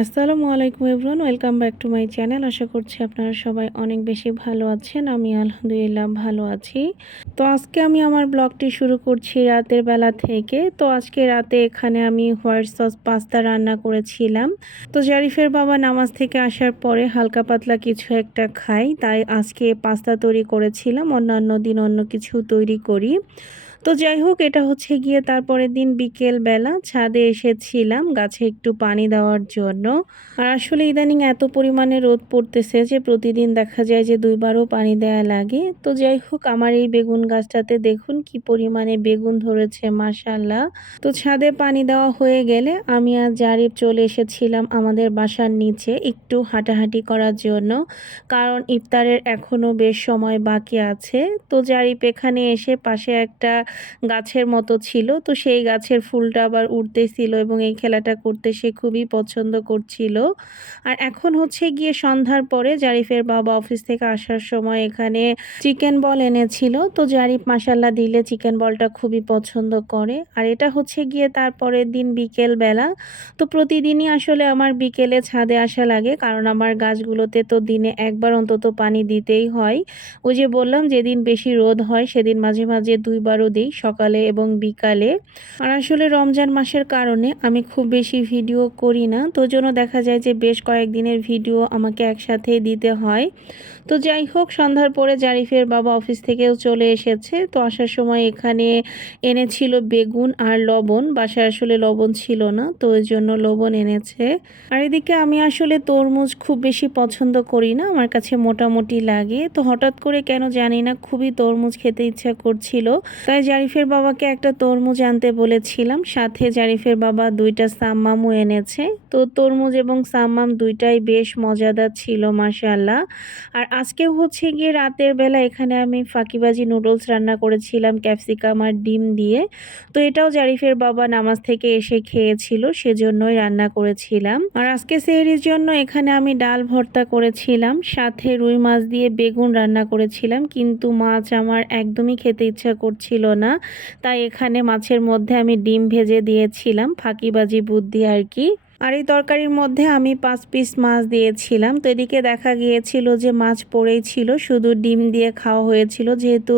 আসসালামু আলাইকুম everyone, welcome back to my channel. আশা করছি আপনারা সবাই অনেক বেশি ভালো আছেন, আমি আলহামদুলিল্লাহ ভালো আছি। তো আজকে আমি আমার ব্লগটি শুরু করছি রাতের বেলা থেকে। তো আজকে রাতে এখানে আমি হোয়াইট সস পাস্তা রান্না করেছিলাম। তো জারিফের বাবা নামাজ থেকে আসার পরে হালকা পাতলা কিছু একটা খাই, তাই আজকে পাস্তা তৈরি করেছিলাম, অন্যান্য দিন অন্য কিছু তৈরি করি। তো যাই হোক, এটা হচ্ছে গিয়ে তারপরের দিন বিকেল বেলা ছাদে এসেছিলাম গাছে একটু পানি দেওয়ার জন্য। আর আসলে ইদানিং এত পরিমাণে রোদ পড়তেছে যে প্রতিদিন দেখা যায় যে দুইবারও পানি দেয়া লাগে। তো যাই হোক, আমার এই বেগুন গাছটাতে দেখুন কি পরিমাণে বেগুন ধরেছে মাসাল্লাহ তো ছাদে পানি দেওয়া হয়ে গেলে আমি আর জারিফ চলে এসেছিলাম আমাদের বাসার নিচে একটু হাঁটাহাঁটি করার জন্য। কারণ ইফতারের এখনও বেশ সময় বাকি আছে। তো জারিফ এখানে এসে পাশে একটা গাছের মতো ছিল। তো সেই গাছের ফুলটা আবার উঠতেছিল এবং এই খেলাটা করতে সে খুবই পছন্দ করছিল। আর এখন হচ্ছে গিয়ে সন্ধ্যার পরে জারিফের বাবা অফিস থেকে আসার সময় এখানে চিকেন বল এনেছিল। তো জারিফ মাসাল্লা দিলে চিকেন বলটা খুবই পছন্দ করে। আর এটা হচ্ছে গিয়ে তারপরের দিন বিকেল বেলা তো প্রতিদিনই আসলে আমার বিকেলে ছাদে আসা লাগে, কারণ আমার গাছগুলোতে তো দিনে একবার অন্তত পানি দিতেই হয়। ওই যে বললাম, যেদিন বেশি রোদ হয়, সেদিন মাঝে মাঝে দুইবারও দিই সকালে এবং বিকালে। আর আসলে রমজান মাসের কারণে আমি খুব বেশি ভিডিও করি না। তো জন্য দেখা যায় যে বেশ কয়েকদিনের ভিডিও আমাকে একসাথে দিতে হয়। তো যাই হোক, সন্ধ্যার পরে জারিফের বাবা অফিস থেকেও চলে এসেছে। তো আসার সময় এখানে এনেছিল বেগুন আর লবণ। বাসায় আসলে লবণ ছিল না, তো ওই জন্য লবণ এনেছে। আর এদিকে আমি আসলে তরমুজ খুব বেশি পছন্দ করি না, আমার কাছে মোটামুটি লাগে। তো হঠাৎ করে কেন জানি না, খুবই তরমুজ খেতে ইচ্ছা করছিল। তাই জারিফের বাবাকে একটা তরমুজ আনতে বলেছিলাম। সাথে জারিফের বাবা দুইটা সাম্মামও এনেছে। তো তরমুজ এবং সাম্মাম দুইটাই বেশ মজাদার ছিল মাসাল্লাহ আর আজকেও হচ্ছে গিয়ে রাতের বেলা এখানে আমি ফাঁকিবাজি নুডলস রান্না করেছিলাম ক্যাপসিকাম আর ডিম দিয়ে। তো এটাও জারিফের বাবা নামাজ থেকে এসে খেয়েছিল, সেজন্যই রান্না করেছিলাম। আর আজকে সেহরির জন্য এখানে আমি ডাল ভর্তা করেছিলাম, সাথে রুই মাছ দিয়ে বেগুন রান্না করেছিলাম, কিন্তু মাছ আমার একদমই খেতে ইচ্ছা করছিল না। তাই এখানে মাছের মধ্যে আমি ডিম ভেজে দিয়েছিলাম, ফাঁকিবাজি বুদ্ধি আর কি। আর এই তরকারির মধ্যে আমি পাঁচ পিস মাছ দিয়েছিলাম। তো এদিকে দেখা গিয়েছিল যে মাছ পড়েই ছিল, শুধু ডিম দিয়ে খাওয়া হয়েছিল। যেহেতু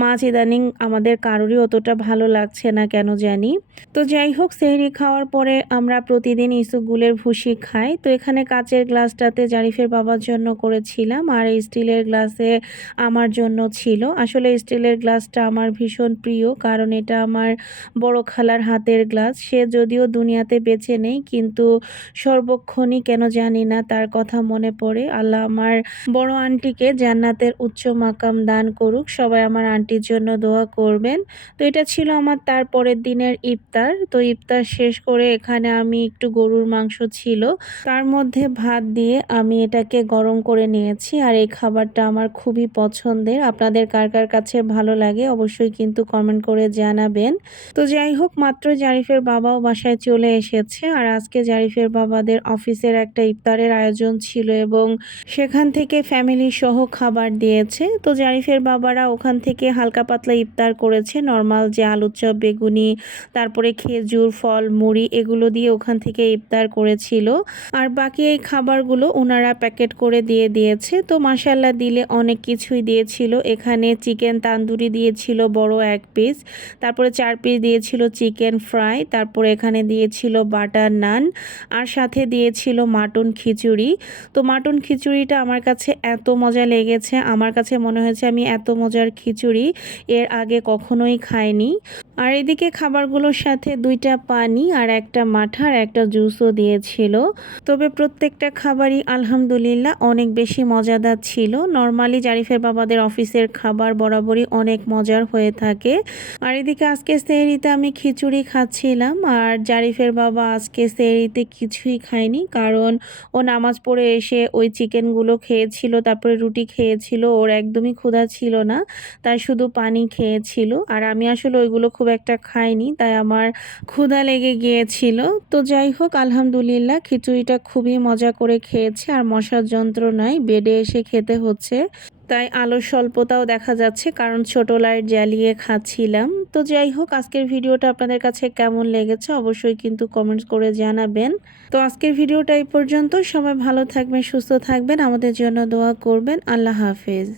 মাছ ইদানিং আমাদের কারোরই অতটা ভালো লাগছে না কেন জানি। তো যাই হোক, সেহরি খাওয়ার পরে আমরা প্রতিদিন ইসুগুলের ভুসি খাই। তো এখানে কাচের গ্লাসটাতে জারিফের বাবার জন্য করেছিলাম আর স্টিলের গ্লাসে আমার জন্য ছিল। আসলে স্টিলের গ্লাসটা আমার ভীষণ প্রিয়, কারণ এটা আমার বড় খালার হাতের গ্লাস। সে যদিও দুনিয়াতে বেঁচে নেই, কিন্তু সর্বক্ষণই কেন জানি না তার কথা মনে পড়ে। আল্লাহ আমার বড় আন্টিকে জান্নাতের উচ্চ মাকাম দান করুক, সবাই আমার আন্টির জন্য দোয়া করবেন। তো এটা ছিল আমার তারপরের দিনের ইফতার। তো ইফতার শেষ করে এখানে আমি একটু গরুর মাংস ছিল। তার মধ্যে ভাত দিয়ে আমি এটাকে গরম করে নিয়েছি আর এই খাবারটা আমার খুবই পছন্দের। আপনাদের কার কার কাছে ভালো লাগে অবশ্যই কিন্তু কমেন্ট করে জানাবেন। তো যাই হোক, মাত্র জারিফের বাবাও বাসায় চলে এসেছে আর আজকে জারিফের বাবাদের অফিসের একটা ইফতারের আয়োজন ছিল এবং সেখান থেকে ফ্যামিলি সহ খাবার দিয়েছে। তো জারিফের বাবারা ওখান থেকে হালকা পাতলা ইফতার করেছে। নর্মাল যে আলুর চপ বেগুনি, তারপরে খেজুর, ফল, মুড়ি এগুলো দিয়ে ওখান থেকে ইফতার করেছিল। আর বাকি এই খাবারগুলো ওনারা প্যাকেট করে দিয়ে দিয়েছে। তো মাসাল্লা দিলে অনেক কিছুই দিয়েছিল। এখানে চিকেন তান্দুরি দিয়েছিল বড় এক পিস তারপরে চার পিস দিয়েছিল চিকেন ফ্রাই তারপরে এখানে দিয়েছিল বাটার নান আর সাথে দিয়েছিল মাটন খিচুড়ি। তো মাটন খিচুড়িটা আমার কাছে এত মজা লেগেছে। আমার কাছে মনে হয়েছে আমি এত মজার খিচুড়ি এর আগে কখনোই খাইনি। আর এদিকে খাবারগুলোর সাথে দুইটা পানি আর একটা মাঠা আর একটা জুসও দিয়েছিল। তবে প্রত্যেকটা খাবারই আলহামদুলিল্লাহ অনেক বেশি মজাদার ছিল। নর্মালি জারিফের বাবাদের অফিসের খাবার বরাবরই অনেক মজার হয়ে থাকে। আর এদিকে আজকে সেহরিতে আমি খিচুড়ি খাচ্ছিলাম আর জারিফের বাবা আজকে সেহরিতে কিছুই খায়নি কারণ ও নামাজ পড়ে এসে ওই চিকেনগুলো খেয়েছিল, তারপরে রুটি খেয়েছিল, ওর একদমই ক্ষুধা ছিল না, তাই শুধু পানি খেয়েছিল। আর আমি আসলে ওইগুলো খুব একটা খাইনি, তাই আমার ক্ষুধা লেগে গিয়েছিল। তো যাই হোক, আলহামদুলিল্লাহ খিচুড়িটা খুবই মজা করে খেয়েছে, আর মশার যন্ত্রণায় বেডে এসে খেতে হচ্ছে। তাই আলোর স্বল্পতাও দেখা যাচ্ছে, কারণ ছোট লাইট জ্বালিয়ে খাচ্ছিলাম। তো যাই হোক, আজকের ভিডিওটা আপনাদের কাছে কেমন লেগেছে অবশ্যই কিন্তু কমেন্টস করে জানাবেন। তো আজকের ভিডিওটা এই পর্যন্ত, সবাই ভালো থাকবেন, সুস্থ থাকবেন, আমাদের জন্য দোয়া করবেন, আল্লাহ হাফেজ।